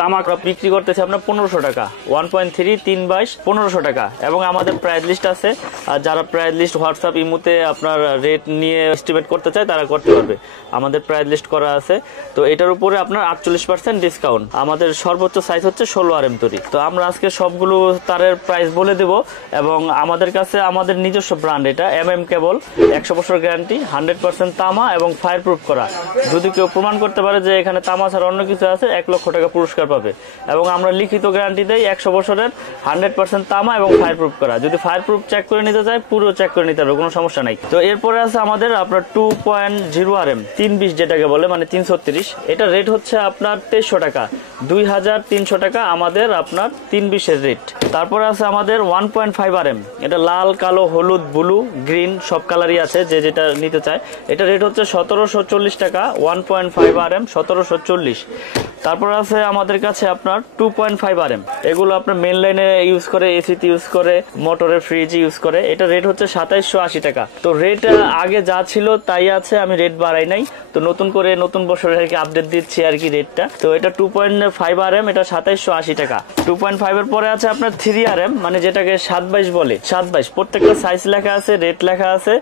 তামা বিক্রি করতেছে আপনার 1500 টাকা, 1.3 3/22 1500 টাকা। এবং আমাদের প্রাইস লিস্ট আছে, আর যারা প্রাইস লিস্ট হোয়াটসঅ্যাপ ইমুতে আপনার রেট নিয়ে এস্টিমেট করতে চায় তারা করতে পারবে। আমাদের প্রাইস লিস্ট করা আছে। তো এটার উপরে আপনার 48% ডিসকাউন্ট। আমাদের সর্বোচ্চ সাইজ হচ্ছে 16 RM তৈরি। তো আমরা আজকে সবগুলো তারের প্রাইস বলে দেব। এবং আমাদের কাছে আমাদের নিজস্ব ব্র্যান্ড, এটা কেবল, 100 বছর গ্যারান্টি, 100% তামা এবং ফায়ার প্রুফ করা। যদি কেউ প্রমাণ করতে পারে যে এখানে তামা ছাড়া অন্য কিছু আছে, 1 লক্ষ টাকা পুরস্কার পাবে। এবং আমরা লিখিত গ্যারান্টি দেই 100 বছরের, 100% তামা এবং ফায়ার প্রুফ করা। যদি ফায়ার প্রুফ চেক করে নিতে চায় পুরো চেক করে নিতে হবে, কোনো সমস্যা নাই। তো এরপরে আছে আমাদের আপনার 2.0 RM 320 যেটাকে বলে, মানে 336। এটা রেট হচ্ছে আপনার 2300 টাকা, 2300 টাকা আমাদের আপনার 320 এর রেট। তারপরে আছে আমাদের 1.5 RM, এটা লাল, কালো, হলুদ, ব্লু, গ্রিন সব কালারই আছে, যে যেটা নিতে চায়। এটা রেট হচ্ছে 1740 টাকা, 1.5 RM 1740। তারপর আছে আমাদের কাছে আপনার 2.5 RM, এগুলো আপনার মেন লাইনে ইউজ করে, এসিতে ইউজ করে, মোটরের ফ্রিজ ইউজ করে। এটা রেট হচ্ছে 2780 টাকা। তো রেট আগে যা ছিল তাই আছে, আমি রেট বাড়াই নাই। তো নতুন করে নতুন বছরের আর কি আপডেট দিচ্ছি আর কি রেটটা। তো এটা 2.5 RM, এটা 2780 টাকা। 2.5 এর পরে আছে আপনার 3 RM, মানে যেটাকে 7/22 বলে। 7/22 প্রত্যেকটা সাইজ লেখা আছে, রেট লেখা আছে।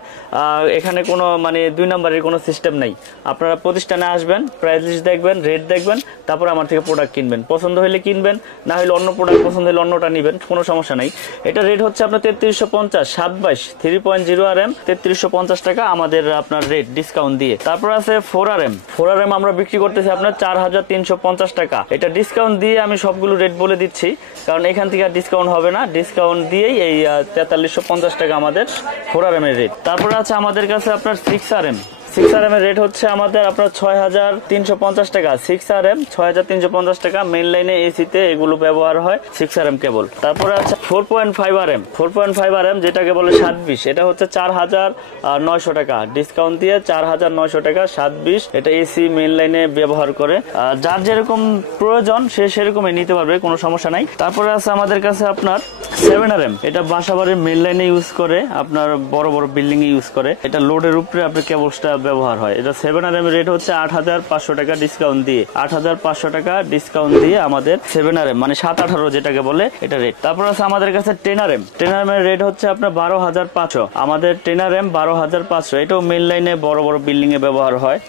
এখানে কোনো মানে 2 নম্বরের কোনো সিস্টেম নাই। আপনারা প্রতিষ্ঠানে আসবেন, প্রাইস লিস্ট দেখবেন, রেট দেখবেন, তারপর আমার থেকে প্রোডাক্ট কিনবেন। পছন্দ হলে কিনবেন, না হলে অন্য প্রোডাক্ট পছন্দ হলে অন্যটা নেবেন, কোনো সমস্যা নাই। এটা রেট হচ্ছে আপনার 3350, 7/22 3.0 RM 3350 টাকা আমাদের আপনার রেট ডিসকাউন্ট দিয়ে। তারপর আছে 4 RM। 4 RM আমরা বিক্রি করতেছি আপনার 4350 টাকা। এটা ডিসকাউন্ট দিয়ে আমি সবগুলো রেট বলে দিচ্ছি, কারণ এখান থেকে আর ডিসকাউন্ট হবে না। ডিসকাউন্ট দিয়েই এই 4350 টাকা আমাদের 4 RM এর রেট। তারপর আছে আমাদের কাছে আপনার 6 RM। 6 RM এর রেট হচ্ছে আমাদের আপনার 6350 টাকা। 6 RM 6350 টাকা। মেইন লাইনে এসিতে এগুলো ব্যবহার হয় 6 RM কেবল। তারপরে আছে 4.5 RM। 4.5 RM যেটাকে বলে 720, এটা হচ্ছে 4900 টাকা। ডিসকাউন্ট দিয়ে 4900 টাকা 720। এটা এসি মেইন লাইনে ব্যবহার করে, যার যেরকম প্রয়োজন সে সেরকমই নিতে পারবে, কোনো সমস্যা নাই। তারপরে আছে আমাদের কাছে আপনার 7 RM, এটা বাসাবাড়ির মেইন লাইনে ইউজ করে, আপনার বড় বড় বিল্ডিং এ ইউজ করে। এটা লোডের উপরে আপনি কেবলসটা ব্যবহার হয়। এটা 7 RM রেট হচ্ছে 8500 টাকা ডিসকাউন্ট দিয়ে। 8500 টাকা ডিসকাউন্ট দিয়ে আমাদের 7 RM, মানে 7-18 যেটাকে বলে, এটা রেট। তারপর আছে আমাদের কাছে 10 RM। 10 RM এর রেট হচ্ছে আপনার 12500। আমাদের 10 RM 12500। এটাও মেইন লাইনে বড় বড় বিল্ডিং এ ব্যবহার হয়।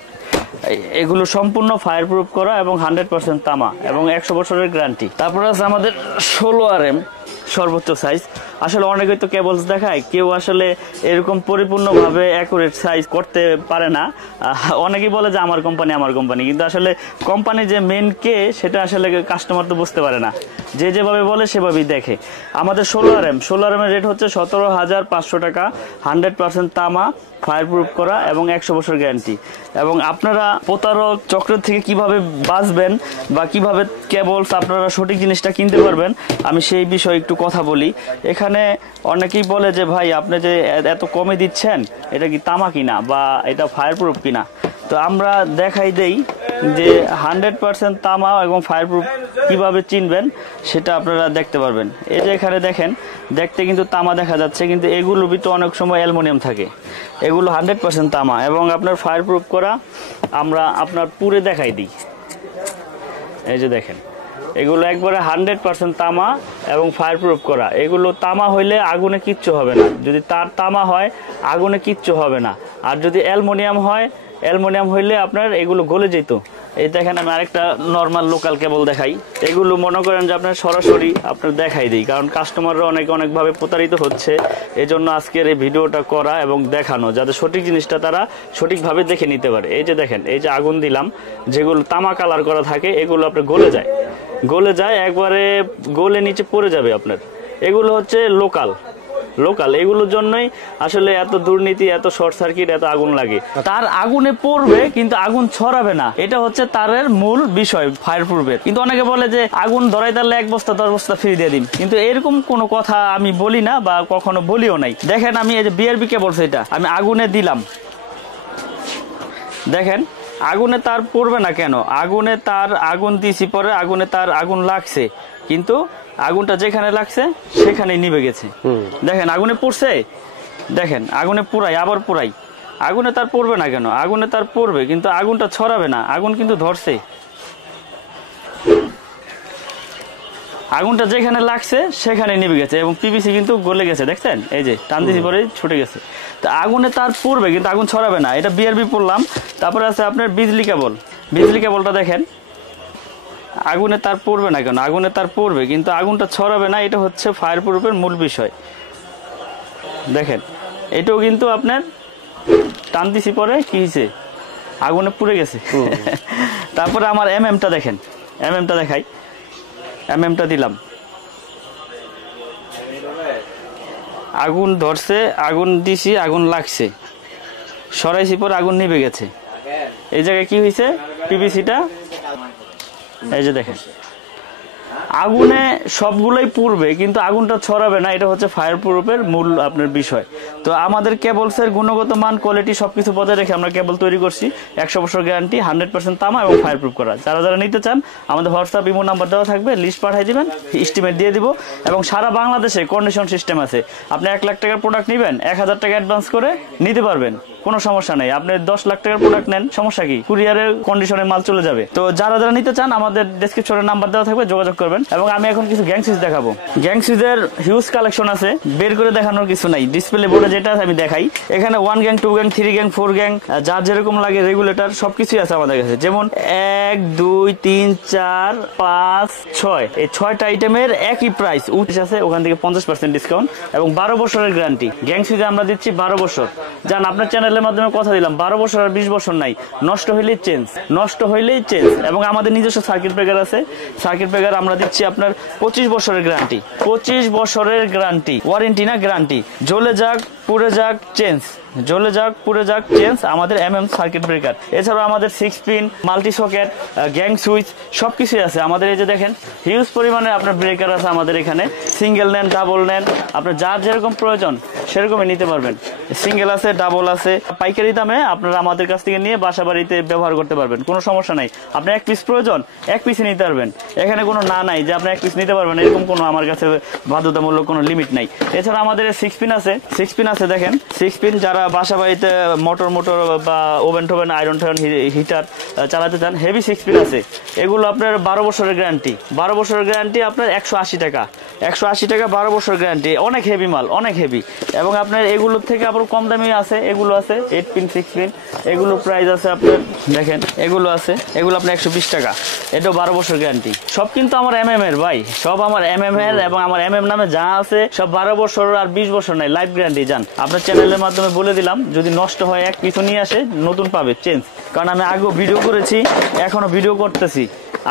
এগুলো সম্পূর্ণ ফায়ার প্রুফ করা এবং 100% তামা এবং 100 বছরের গ্যারান্টি। তারপর আছে আমাদের 16 RM সর্বোচ্চ সাইজ। আসলে অনেকেই তো কেবলস দেখায়, কেউ আসলে এরকম পরিপূর্ণভাবে অ্যাকুরেট সাইজ করতে পারে না। অনেকেই বলে যে আমার কোম্পানি, কিন্তু আসলে কোম্পানি যে মেন কে সেটা আসলে কাস্টমার তো বুঝতে পারে না। যে যেভাবে বলে সেভাবেই দেখে। আমাদের 16 RM এর রেট হচ্ছে 17500 টাকা, 100% তামা, ফায়ার প্রুফ করা এবং 100 বছর গ্যারান্টি। এবং আপনারা প্রতারক চক্রের থেকে কিভাবে বাঁচবেন বা কিভাবে কেবলস আপনারা সঠিক জিনিসটা কিনতে পারবেন, আমি সেই বিষয়ে একটু কথা বলি। এখানে অনেকেই বলে যে ভাই আপনি যে এত কমে দিচ্ছেন, এটা কি তামা কিনা বা এটা ফায়ার প্রুফ কিনা। তো আমরা দেখাই দেই যে 100% তামা এবং ফায়ার প্রুফ কিভাবে চিনবেন সেটা আপনারা দেখতে পারবেন। এই যে এখানে দেখেন, দেখতে কিন্তু তামা দেখা যাচ্ছে, কিন্তু এগুলোর ভিতরে অনেক সময় অ্যালুমিনিয়াম থাকে। এগুলো 100% তামা এবং আপনার ফায়ার প্রুফ করা। আমরা আপনার পুরে দেখাই দিই। এই যে দেখেন, এগুলো একবারে 100% তামা এবং ফায়ার প্রুফ করা। এগুলো তামা হইলে আগুনে কিচ্ছু হবে না। যদি তার তামা হয় আগুনে কিচ্ছু হবে না। আর যদি অ্যালুমিনিয়াম হয়, অ্যালুমিনিয়াম হইলে আপনার এগুলো গলে যেত। এই দেখেন, আমি আরেকটা নর্মাল লোকাল কেবল দেখাই। এগুলো মনে করেন যে আপনার সরাসরি আপনার দেখাই দিই, কারণ কাস্টমাররা অনেকভাবে প্রতারিত হচ্ছে। এই জন্য আজকের এই ভিডিওটা করা এবং দেখানো, যাতে সঠিক জিনিসটা তারা সঠিকভাবে দেখে নিতে পারে। এই যে দেখেন, এই যে আগুন দিলাম, যেগুলো তামা কালার করা থাকে এগুলো আপনার গলে যায়, একবারে গলে নিচে পড়ে যাবে আপনার। এগুলো হচ্ছে লোকাল। এগুলোর জন্যই আসলে এত দুর্নীতি, এত শর্ট সার্কিট, এত আগুন লাগে। তার আগুনে পড়বে কিন্তু আগুন ছড়াবে না, এটা হচ্ছে তারের মূল বিষয় ফায়ার প্রুফের। কিন্তু অনেকে বলে যে আগুন ধরাই তাহলে 1 বস্তা 10 বস্তা ফ্রি দিয়ে দিন, কিন্তু এরকম কোনো কথা আমি বলি না বা কখনো বলিও নাই। দেখেন, আমি এই যে বিআরবি কে বলছে, এটা আমি আগুনে দিলাম, দেখেন আগুনে তার পড়বে না কেন। আগুন দিয়েছি, পরে আগুন লাগছে, কিন্তু আগুনটা যেখানে লাগছে সেখানেই নিভে গেছে। দেখেন আগুনে পড়ছে, দেখেন আগুনে আবার পুরাই, আগুনে তার পড়বে না কেন। আগুনে তার পড়বে কিন্তু আগুনটা ছড়াবে না, আগুন কিন্তু ধরছে। আগুনটা যেখানে লাগছে সেখানে নিভে গেছে এবং পিভিসি কিন্তু গলে গেছে, দেখছেন এই যে টান দিছি পরে ছুটে গেছে। তো আগুনে তার পূর্বে কিন্তু আগুন ছড়াবে না, এটা বিআরবি পড়লাম। তারপরে আছে আপনার বিজলি কেবল, বিজলি কেবলটা দেখেন আগুনে তার পড়বে না কেন, আগুনে তার পড়বে কিন্তু আগুনটা ছড়াবে না, এটা হচ্ছে ফায়ার প্রুফের মূল বিষয়। দেখেন এটাও কিন্তু আপনার টান দিছি পরে কি হয়েছে, আগুনে পুড়ে গেছে। তারপরে আমার এমএমটা দেখেন, এমএমটা দেখাই, এমএমটা দিলাম, আগুন ধরছে, আগুন দিছি, আগুন লাগছে, সরাইছি পরে আগুন নিভে গেছে। এই জায়গায় কি হয়েছে, পিভিসিটা এই যে দেখেন আগুনে সবগুলোই পুড়বে কিন্তু আগুনটা ছড়াবে না, এটা হচ্ছে ফায়ার প্রুফের মূল আপনার বিষয়। তো আমাদের কেবলসের গুণগত মান, কোয়ালিটি সবকিছু বজায় রেখে আমরা কেবল তৈরি করছি, 100 বছর গ্যারান্টি, 100% তামা এবং ফায়ার প্রুফ করা। যারা যারা নিতে চান আমাদের হোয়াটসঅ্যাপ ইমো নাম্বার দেওয়া থাকবে, লিস্ট পাঠিয়ে দিবেন, এস্টিমেট দিয়ে দিব। এবং সারা বাংলাদেশে কন্ডিশন সিস্টেম আছে, আপনি 1 লাখ টাকার প্রোডাক্ট নেবেন, 1000 টাকা অ্যাডভান্স করে নিতে পারবেন, কোনো সমস্যা নেই। আপনি 10 লাখ টাকার প্রোডাক্ট নেন, সমস্যা কি, কুরিয়ারের কন্ডিশনে মাল চলে যাবে। তো যারা যারা নিতে চান আমাদের ডেসক্রিপশনে নাম্বার দেওয়া থাকবে, যোগাযোগ করবেন। এবং আমি এখন কিছু গ্যাং সুইচ দেখাবো, গ্যাং সুইচের হিউজ কালেকশন আছে, বের করে দেখানোর কিছু নাই, ডিসপ্লে বোর্ডে যেটা আছে আমি দেখাই। এখানে 1 গ্যাং, 2 গ্যাং, 3 গ্যাং, 4 গ্যাং, যার যেরকম লাগে রেগুলেটর সবকিছুই আছে আমাদের কাছে। যেমন 1 2 3 4 5 6 এই 6টা আইটেমের একই প্রাইস আছে, ওখান থেকে 50% ডিসকাউন্ট এবং 12 বছরের গ্যারান্টি। গ্যাং সুইচে আমরা দিচ্ছি 12 বছর। জান আপনার চ্যানেলের মাধ্যমে কথা দিলাম, 12 বছর আর 20 বছর নাই, নষ্ট হইলেই চেঞ্জ, নষ্ট হইলেই চেঞ্জ। এবং আমাদের নিজস্ব সার্কিট ব্রেকার আছে, সার্কিট ব্রেকার আমরা দিচ্ছি আপনার 25 বছরের গ্যারান্টি, 25 বছরের গ্যারান্টি, ওয়ারেন্টি না গ্যারান্টি। জ্বলে যাক পুড়ে যাক চেঞ্জ, জ্বলে যাক পুড়ে যাক চেঞ্জ, আমাদের এমএম সার্কিট ব্রেকার। এছাড়াও আমাদের 6 pin, multi socket, gang switch সবকিছুই আছে আমাদের। এই যে দেখেন হিউজ পরিমাণে আপনার ব্রেকার আছে আমাদের এখানে, সিঙ্গেল নেন ডাবল নেন, আপনার যার যেরকম প্রয়োজন সেরকমই নিতে পারবেন। সিঙ্গেল আছে, ডাবল আছে, পাইকারি দামে আপনারা আমাদের কাছ থেকে নিয়ে বাসা বাড়িতে ব্যবহার করতে পারবেন, কোনো সমস্যা নাই। আপনার 1 পিস প্রয়োজন 1 পিসই নিতে পারবেন, এখানে কোনো না নাই যে আপনি 1 পিস নিতে পারবেন, এরকম কোনো আমার কাছে বাধ্যতামূলক কোনো লিমিট নাই। এছাড়া আমাদের 6 পিন আছে, 6 পিন আছে দেখেন 6 পিন, যারা বাসা বাড়িতে মোটর বা ওভেন টোভেন, আয়রন টায়রন, হিটার চালাতে চান, হেভি 6 পিন আছে। এগুলো আপনার 12 বছরের গ্যারান্টি, 12 বছরের গ্যারান্টি আপনার 180 টাকা, 180 টাকা 12 বছরের গ্যারান্টি, অনেক হেভি মাল, অনেক হেভি। এবং আপনার এগুলোর থেকে আবার কম দামি আছে, এগুলো আছে 8 পিন 6 পিন, এগুলো প্রাইস আছে আপনার দেখেন, এগুলো আছে, এগুলো আপনার 120 টাকা, এটাও 12 বছর গ্যারান্টি। সব কিন্তু আমার এমএম এর ভাই, সব আমার এমএম এর, এবং আমার এমএম নামে যা আছে সব 12 বছর আর 20 বছর নাই, লাইফ গ্যারান্টি। জান আপনার চ্যানেলের মাধ্যমে বলে দিলাম, যদি নষ্ট হয় 1 পিছু নিয়ে আসে নতুন পাবে চেঞ্জ। কারণ আমি আগেও ভিডিও করেছি, এখনো ভিডিও করতেছি,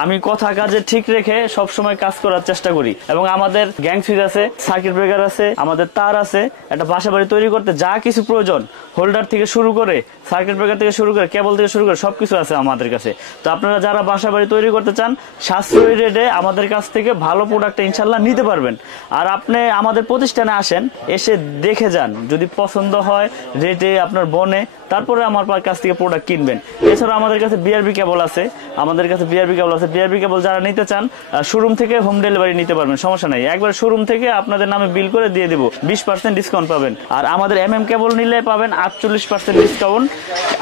আমি কথা কাজে ঠিক রেখে সব সময় কাজ করার চেষ্টা করি। এবং আমাদের গ্যাং সুইচ আছে, সার্কিট ব্রেকার আছে, আমাদের তার আছে, একটা বাসা বাড়ি তৈরি করতে যা কিছু প্রয়োজন, হোল্ডার থেকে শুরু করে, সার্কিট ব্রেকার থেকে শুরু করে, কেবল থেকে শুরু করে সবকিছু আছে আমাদের কাছে। তো আপনারা যারা বাসা বাড়ি তৈরি করতে চান সাশ্রয়ী রেটে আমাদের কাছ থেকে ভালো প্রোডাক্ট ইনশাল্লাহ নিতে পারবেন। আর আপনি আমাদের প্রতিষ্ঠানে আসেন, এসে দেখে যান, যদি পছন্দ হয় রেটে আপনার বনে, তারপরে আমার কাছ থেকে প্রোডাক্ট কিনবেন। এছাড়া আমাদের কাছে বিআরবি কেবল আছে, আমাদের কাছে বিআরবি কেবল আছে, বিআরবি কেবল যারা নিতে চান শোরুম থেকে হোম ডেলিভারি নিতে পারবেন, সমস্যা নাই। একবার শোরুম থেকে আপনাদের নামে বিল করে দিয়ে দেব, 20% ডিসকাউন্ট পাবেন। আর আমাদের এমএম কেবল নিলে পাবেন 48% ডিসকাউন্ট।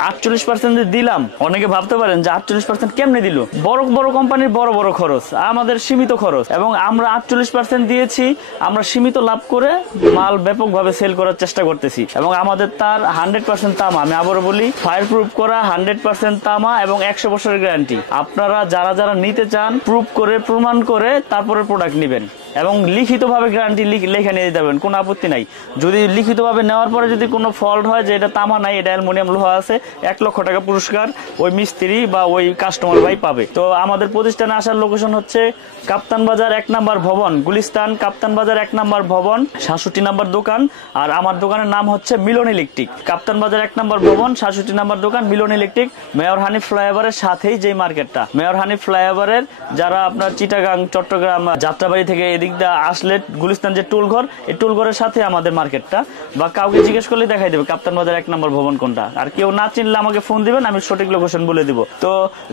48% দিলাম, অনেকে ভাবতে পারেন যে 48% কেমনে দিল, বড় বড় কোম্পানির বড় বড় খরচ, আমাদের সীমিত খরচ, এবং আমরা 48% দিয়েছি, আমরা সীমিত লাভ করে মাল ব্যাপকভাবে সেল করার চেষ্টা করতেছি। এবং আমাদের তার 100% তামা, আমি আবারও বলি, ফায়ার প্রুফ করা, 100% তামা এবং 100 বছরের গ্যারান্টি। আপনারা যারা যারা নিতে চান প্রুফ করে, প্রমাণ করে তারপরে প্রোডাক্ট নেবেন, এবং লিখিতভাবে গ্যারান্টি লিখে নিয়ে যাবেন, কোনো আপত্তি নাই। যদি লিখিতভাবে নেওয়ার পরে যদি কোনো ফল্ট হয় যে এটা তামা নাই, এটা অ্যালুমিনিয়াম লোহা আছে, 1 লক্ষ টাকা পুরস্কার ওই মিস্ত্রি বা ওই কাস্টমার ভাই পাবে। তো আমাদের প্রতিষ্ঠানে আসার লোকেশন হচ্ছে কাপ্তান বাজার 1 নম্বর ভবন, গুলিস্তান কাপ্তান বাজার 1 নম্বর ভবন, 67 নম্বর দোকান। আর আমার দোকানের নাম হচ্ছে মিলন ইলেকট্রিক, কাপ্তান বাজার 1 নম্বর ভবন, 67 নম্বর দোকান, মিলন ইলেকট্রিক। মেয়র হানিফ ফ্লাইওভারের সাথেই যে মার্কেটটা, মেয়র হানিফ ফ্লাইওভারের যারা আপনার চিটাগাং, চট্টগ্রাম, যাত্রাবাড়ি থেকে এদিক দিয়ে আসলে গুলিস্তান যে টুলঘর, এই টুলঘরের সাথে আমাদের মার্কেটটা, বা কাউকে জিজ্ঞেস করলে দেখাই দেবে কাপ্তান বাজার 1 নম্বর ভবন কোনটা। আর কেউ না চিনলে আমাকে ফোন দিবেন, আমি সঠিক লোকেশন বলে দিব। তো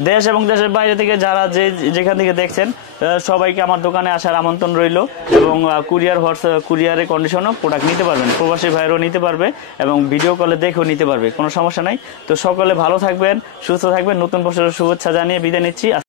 দেশ এবং দেশের বাইরে থেকে যারা যেখান থেকে দেখছেন সবাইকে আমার দোকানে আসার আমন্ত্রণ রইল। এবং কুরিয়ার, হোয়াটসঅ্যাপ কুরিয়ারের কন্ডিশনও প্রোডাক্ট নিতে পারবেন, প্রবাসী ভাইয়েরও নিতে পারবে এবং ভিডিও কলে দেখেও নিতে পারবে, কোনো সমস্যা নাই। তো সকলে ভালো থাকবেন, সুস্থ থাকবেন, নতুন বছরের শুভেচ্ছা জানিয়ে বিদায় নিচ্ছি।